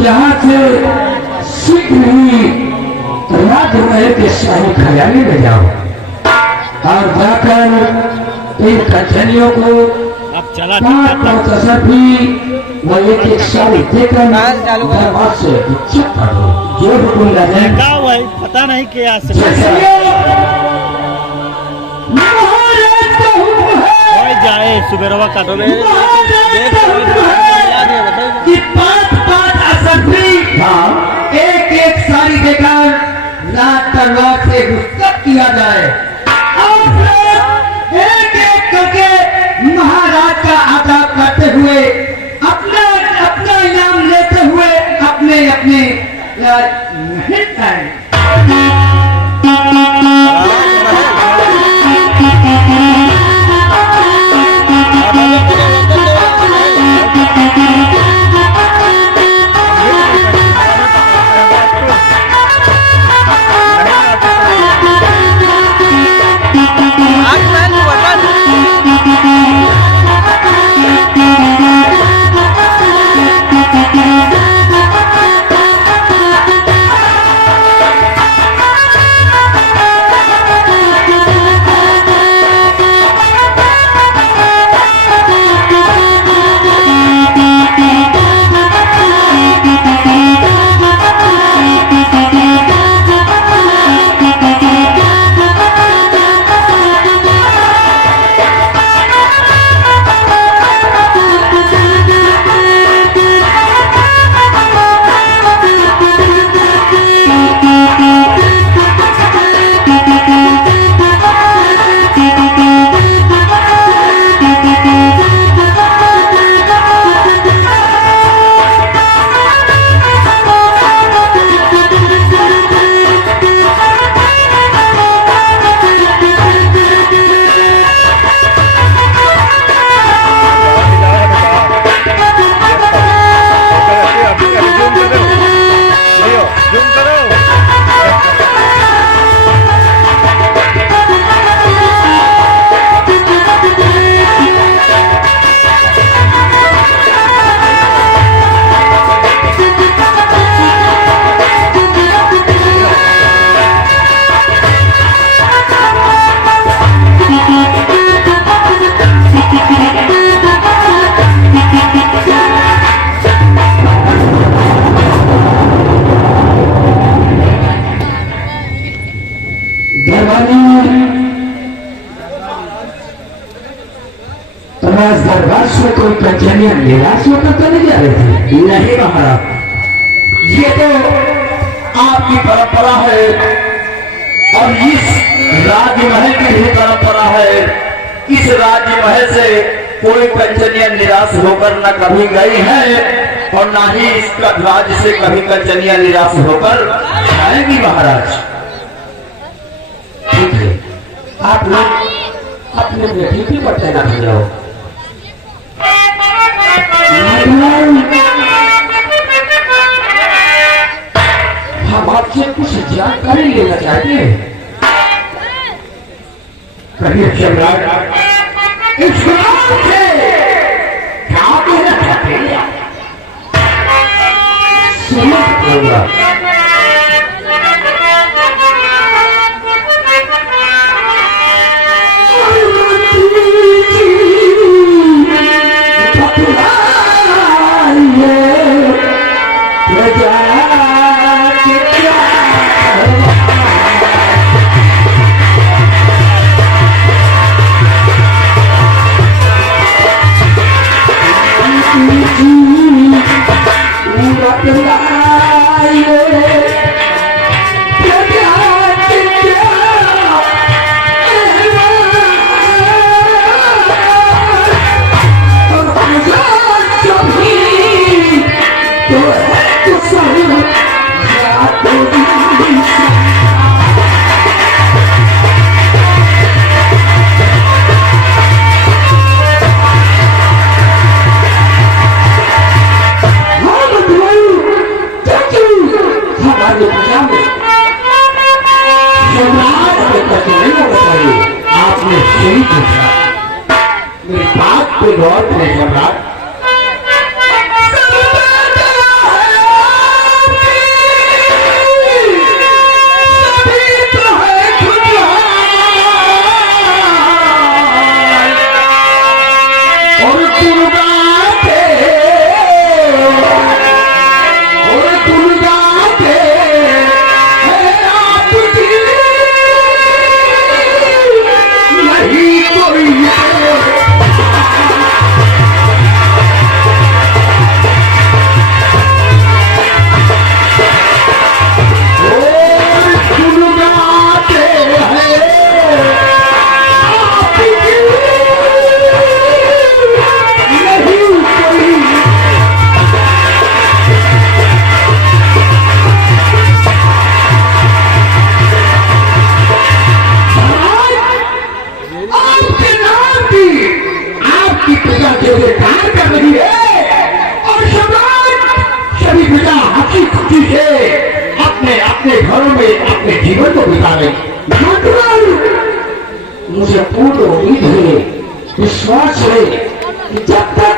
यहाँ से शीघ्र ही राजमहल के शाही खजाने में जाओ और जाकर इन कचनियों को वो एक एक साड़ी देकर दरबार से चुप करो जो हुकुम लगे पता नहीं क्या जाए सुबेरवा काटो में कि पांच असफी एक एक साड़ी देकर लात तलवार से गुस्ताख किया जाए और एक एक करके महाराज का आदर करते हुए अपना अपना इनाम लेते हुए अपने अपने तुम्हारे दरबार से कोई कचनियां निराश होकर तो नहीं जा रही थी? नहीं महाराज, ये तो आपकी परंपरा है और इस राजमहल की भी परंपरा है। इस राजमहल से कोई कंचनियां निराश होकर न कभी गई है और ना ही इसका राज्य से कभी कंचनियां निराश होकर आएगी महाराज। ठीक है, आप लोग अपने बेटी की बतला जाओ। हम आपसे कुछ जानकारी लेना चाहते हैं। कहिए सम्राट, इस बात से क्या कहना चाहते हैं? समझ होगा। आपने सही पूछा, मेरी बात पे गौर करें सम्राट। घरों में अपने जीवन को बिताने मुझे पूर्ण उम्मीद है, विश्वास है कि जब तक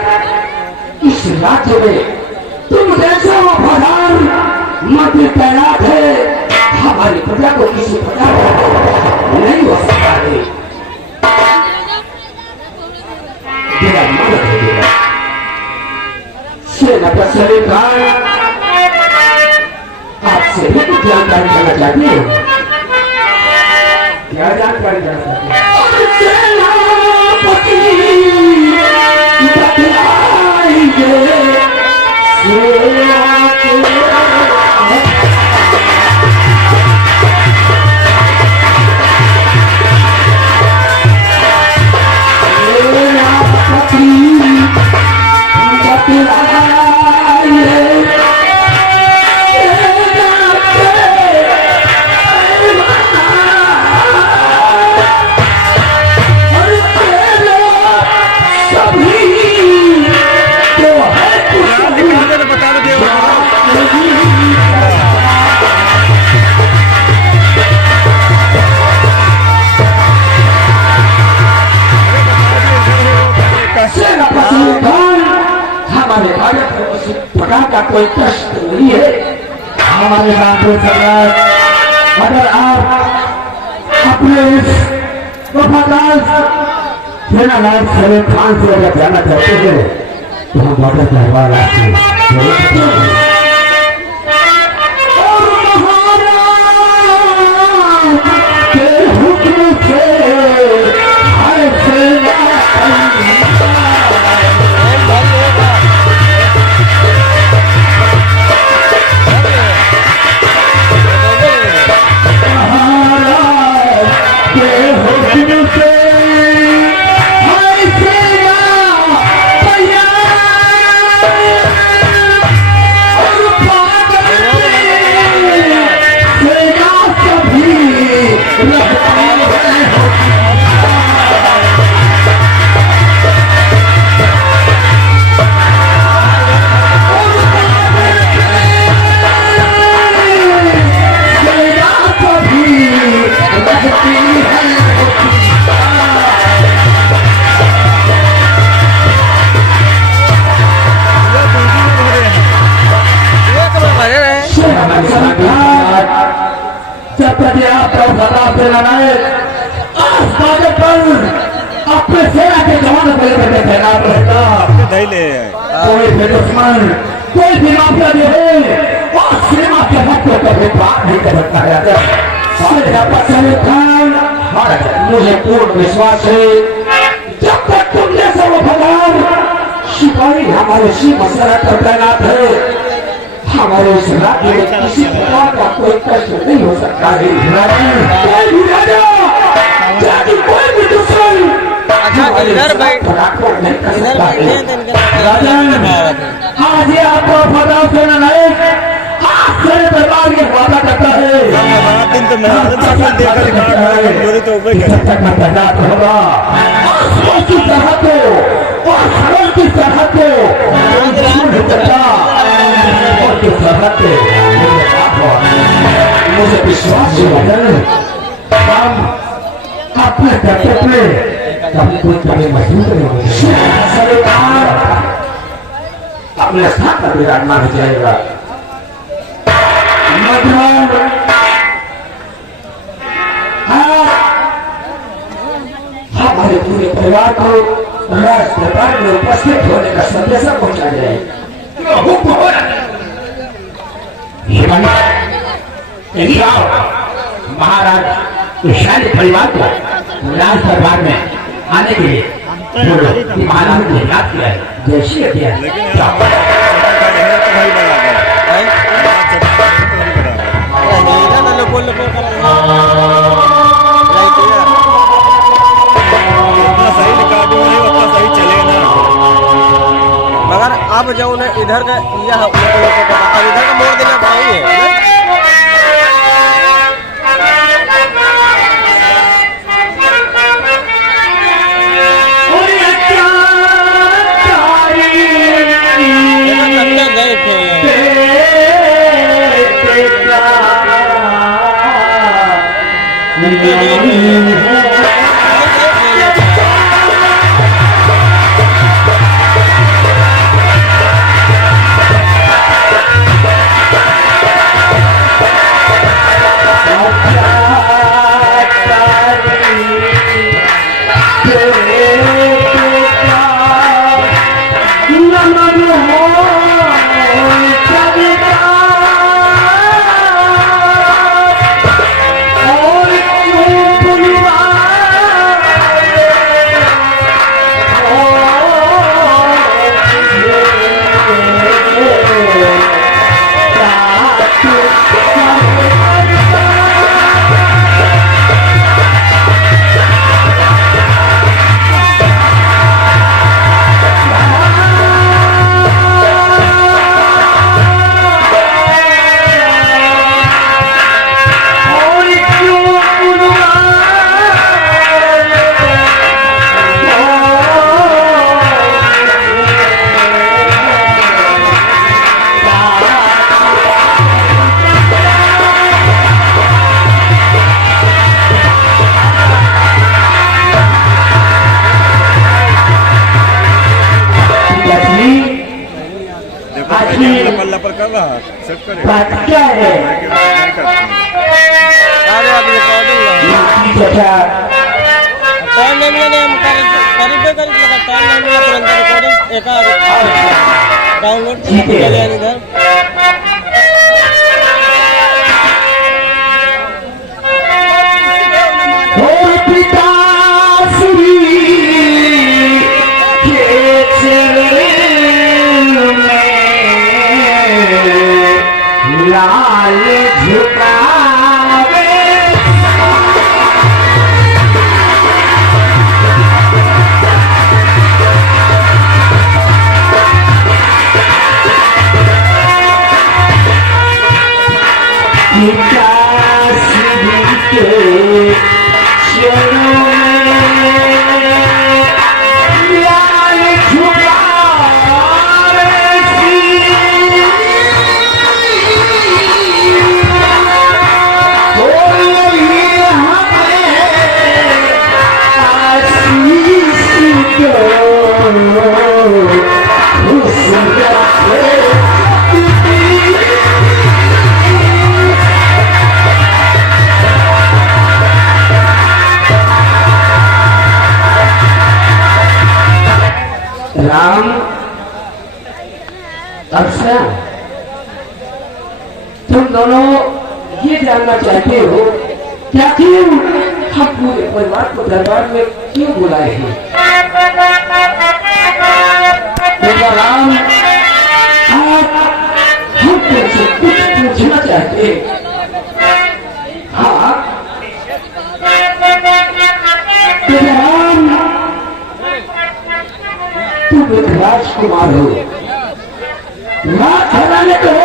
इस राज्य में तुम जैसा वफादार मंत्री तैनात है, हमारी प्रजा को किसी प्रकार नहीं हो सकता है। मेरा मदद करिएगा। सेना का सलीम आपसे भी कुछ जानकारी करना चाहती है। क्या जानकारी करना चाहती है? का कोई कष्ट नहीं है हमारे बाबू सरकार। अगर आप अपने वफादार सेनानायक सलीम खान से अगर जाना चाहते हैं तो हम बॉर्डर पहलवान आपसे दिन से ऐसे अपने सेना के जवान पहले तैनात रहता। कोई भी दुश्मन कोई भी माफिया जो है वो सीमा के हक को कभी पार नहीं कर सकता है। मुझे पूर्ण विश्वास है जब तक तुम जैसे वफादार सिपाही हमारे सीमा सरहद पर तैनात है, हमारे इस राज्य में किसी प्रकार का कोई कष्ट नहीं हो सकता है। कोई भी राजा चाहे कोई भी दुश्मन इधर आज ये आपको फटाव सेना नायक आपसे दरबार के वादा करता है। तैनात होगा की सरहद को और सरहद की सरहद को मुझे विश्वास हम अपने कर्तव्य कभी कोई कभी मजबूत नहीं होगी। अपने स्थान पर विराजमान हो जाएगा। हमारे पूरे परिवार को राज दरबार में उपस्थित होने का संदेश पहुंचा जाए। महाराज विशाल परिवार को राज दरबार में आने के लिए महाराज ने याद किया है। जैसी किया मगर अब जो इधर का यह इधर का मोड़ देना सही है। क्या है टाइम नहीं मिला करीब लगा टाइम नहीं मिला तुरंत रिकॉर्डिंग एक डाउनलोड चले इधर लाल झुकावे राम अच्छा तुम दोनों ये जानना चाहते हो क्या क्यों हम पूरे परिवार को दरबार में क्यों बुलाए हैं? बेटा राम आप हम तुमसे कुछ पूछना चाहते हैं। हाँ बेटा राम तुम एक राजकुमार हो, राजघराने के हो,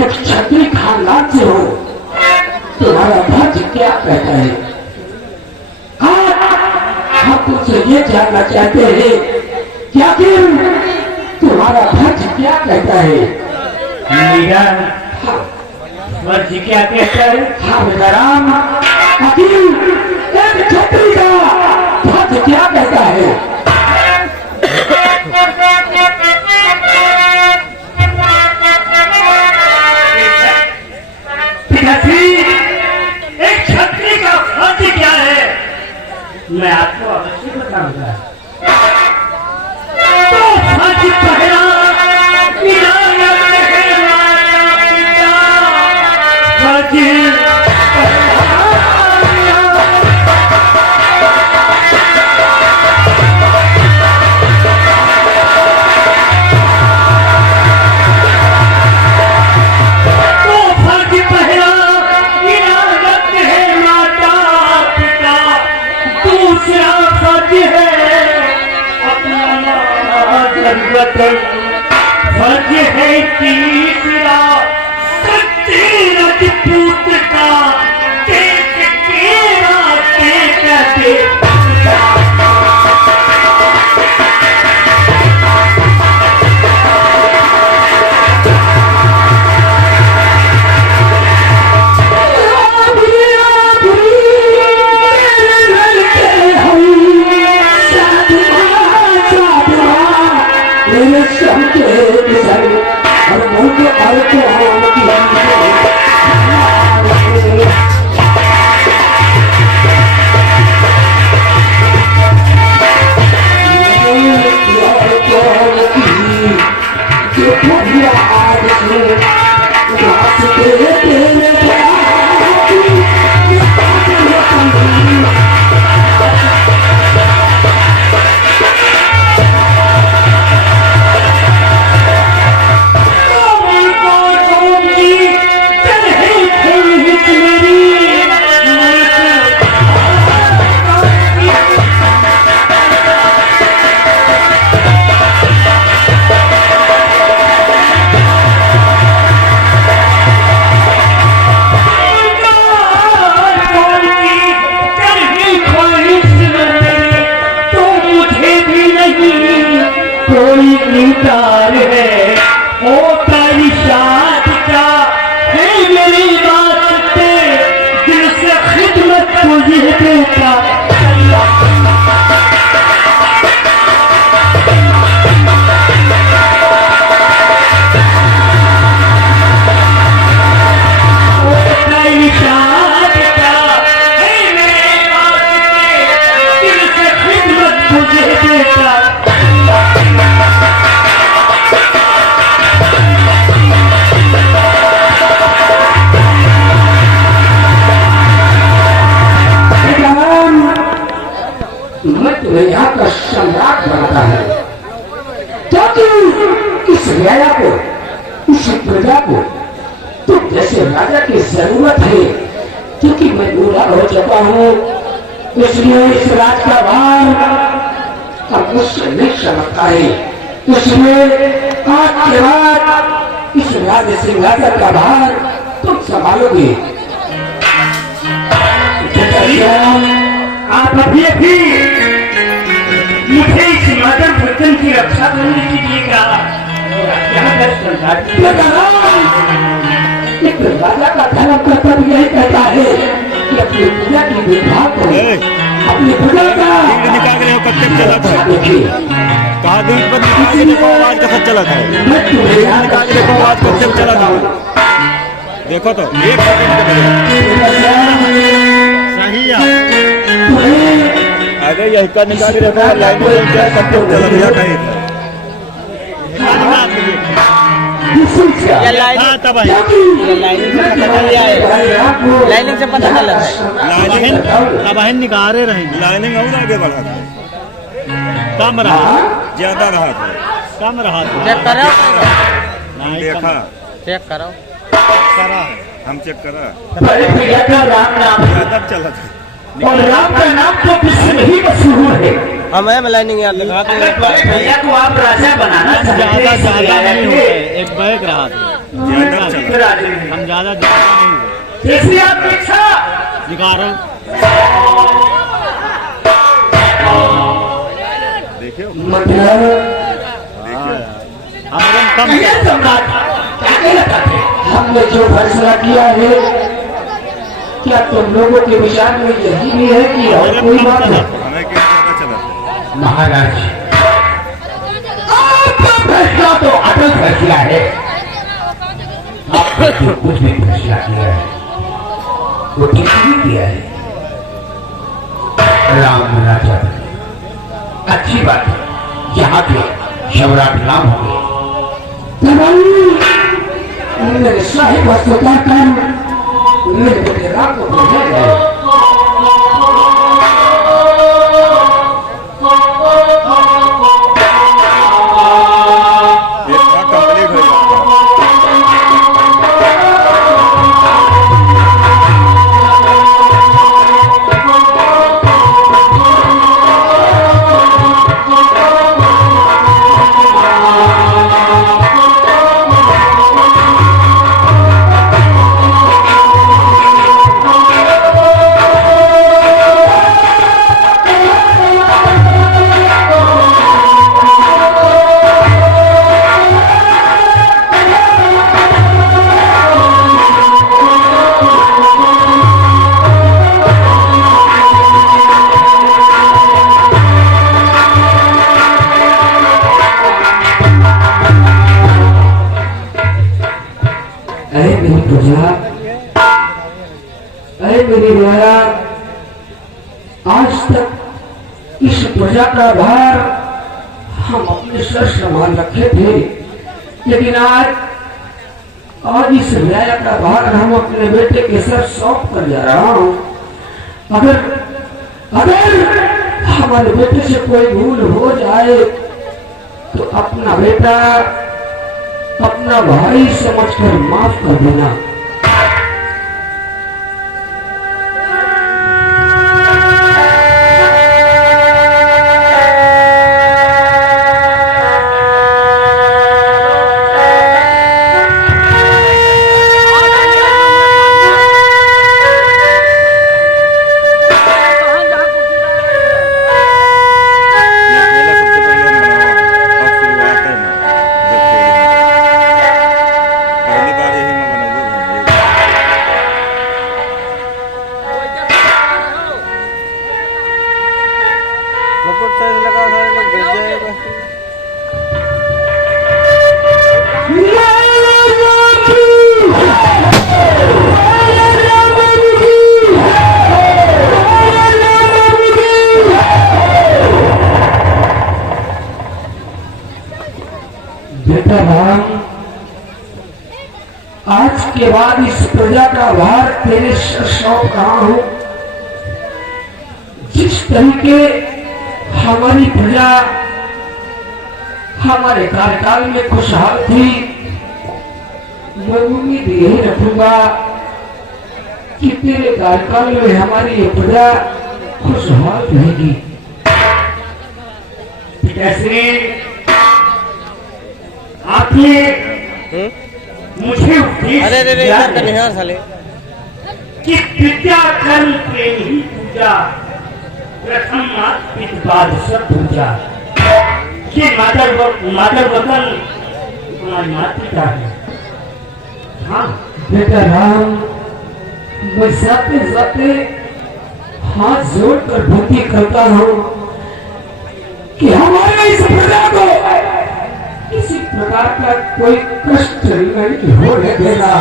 एक क्षत्रिय खानदान से हो, तुम्हारा भाग्य क्या कहता है? हम तुमसे ये जानना चाहते हैं क्या कि तुम्हारा भाग्य क्या कहता है? मेरा भाग्य क्या कहता है? हाँ बेटा राम आखिर एक क्षत्रिय का भाग्य क्या कहता है? एक क्षत्रिय का भाग्य क्या है मैं आपको अवश्य बताऊंगा। तो भाग्य पहला भाग्य है तीसरा सत्य रजपूत का देख के रास्ते कहते यहाँ का सम्राट बनता है क्योंकि इस राजा को इस प्रजा को तो जैसे राजा की जरूरत है क्योंकि मैं बूढ़ा हो चुका हूँ इसलिए इस राज का भार अब मुझसे नहीं समझता है इसलिए आज के बाद इस राज सिंहासन का भार तुम संभालोगे। आप अभी मुझे इस मदर वचन की रक्षा करने के लिए कहा राजा का धर्म कर्तव्य यही कहता है कि अपनी प्रजा की देखभाल करें अपनी प्रजा का निकाल रहे हो कब तक चला था कहा दिन पर देखो आवाज कब चला था निकाल देखो आवाज कब तक चला था देखो तो एक सेकंड सही है आगे यही का निकाल के देखो लाइन में क्या सब कुछ चला गया कहीं ये लाइनिंग से पता चल जाए, लाइनिंग से पता चला लाइनिंग अब हम निकाले रहे लाइनिंग और आगे बढ़ा था कम रहा ज्यादा रहा था कम रहा था चेक करो, देखा चेक करो, करा हम चेक करा बड़े भैया का राम नाम है ज्यादा चला था और राम का नाम तो विश्व में ही मशहूर है। हमें लाइनिंग याद दिखा अगर बड़े भैया को आप राजा बनाना चाहते ज्यादा नहीं हैं हुए एक बैग रहा था ज्यादा चला हम ज्यादा नहीं हुए कैसी आपकी इच्छा दिखा रहा हूँ देखियो मतलब हमारे कम ये सम्राट क्या कहता है हमने जो फैसला किया है क्या तुम लोगों के विचार में यही भी है कि और कोई बात है हमें क्या ज्यादा चला था महाराज आपका फैसला तो अटल फैसला है। आपने जो कुछ भी फैसला किया है वो ठीक ही किया है। राम राजा बने अच्छी बात है यहाँ के सम्राट राम हो गए। मेरे साहिब का काम मेरे बेटे राम को भेजा गया। कंप्लीट हो जाता अरे मेरी प्रजा, अरे मेरी माया, आज तक इस प्रजा का भार हम अपने सर संभाल रखे थे, लेकिन आज इस माया का भार हम अपने बेटे के सर सौंप कर जा रहा हूँ। अगर हमारे बेटे से कोई भूल हो जाए तो अपना बेटा अपना भाई समझकर माफ कर देना। बेटा राम, आज के बाद इस प्रजा का भार तेरे सर सौंप रहा हूं। जिस तरीके हमारी प्रजा हमारे कार्यकाल में खुशहाल थी, मैं उम्मीद यही रखूंगा कि तेरे कार्यकाल में हमारी ये प्रजा खुशहाल रहेगी। पिताश्री, आपने मुझे उपदेश अरे रे रे दिया इधर है निहार साले कि विद्या कर्म प्रेम ही पूजा, प्रथम मात पिता बाद सब पूजा। ये मादर वतन तुम्हारी माता पिता है। हाँ बेटा राम, मैं जाते जाते हाथ जोड़कर विनती करता हूँ कि हमारे इस प्रजा को किसी प्रकार का कोई कष्ट नहीं होने देना।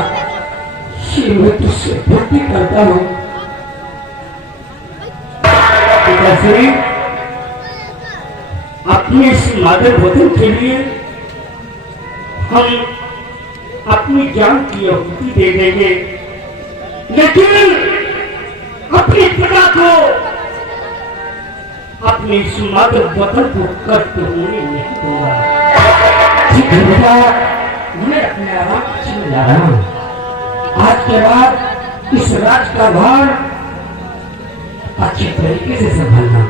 ये मैं तुझसे विनती करता हूँ। पिताश्री, अपने इस मादक वतन के लिए हम अपनी जान की आहुति दे देंगे, लेकिन अपनी पिता को, अपने इस मादक वतन को कष्ट होने नहीं दूंगा। ठीक है बेटा, मैं अपने आराम से चले जा रहा हूँ। आज के बाद इस राज का भार अच्छे तरीके से संभालना।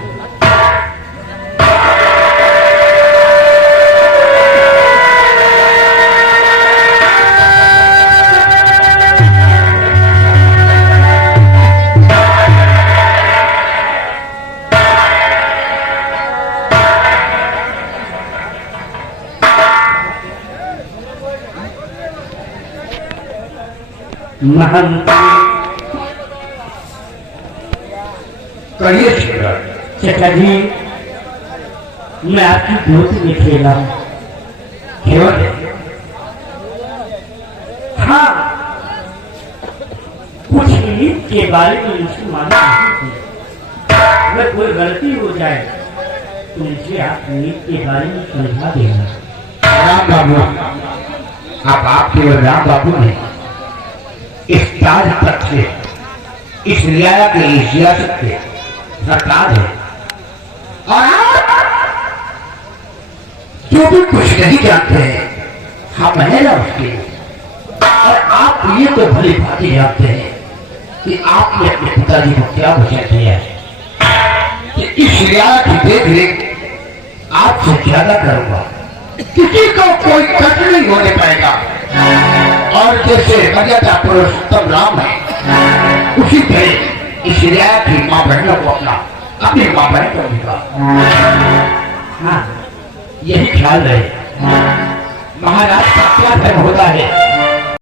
कहिए चचा जी, मैं आपकी गोद में खेला केवल, हाँ, कुछ मिनट के बारे में मुझे मालूम नहीं थी। अगर कोई गलती हो जाए तो मुझे आप मिनट के बारे में समझा देना। राम बाबू, आप केवल राम बाबू नहीं, इस ताज तक से, इस रियाया के लिए सियासत के सरताज है। और आप जो भी कुछ नहीं जानते हैं, हम है ना उसके। और आप ये तो भली भांति जानते हैं कि आपने अपने पिताजी को क्या वचन दिया है कि इस रियाया की देख रेख आपसे ज्यादा करूंगा, किसी को कोई कष्ट नहीं होने पाएगा। और जैसे मर्यादा पुरुषोत्तम राम है, उसी तरह इस रियाया की माँ बहनों को अपनी माँ बहन करूंगा। हाँ, यही ख्याल रहे। महाराज का क्या धर्म होता है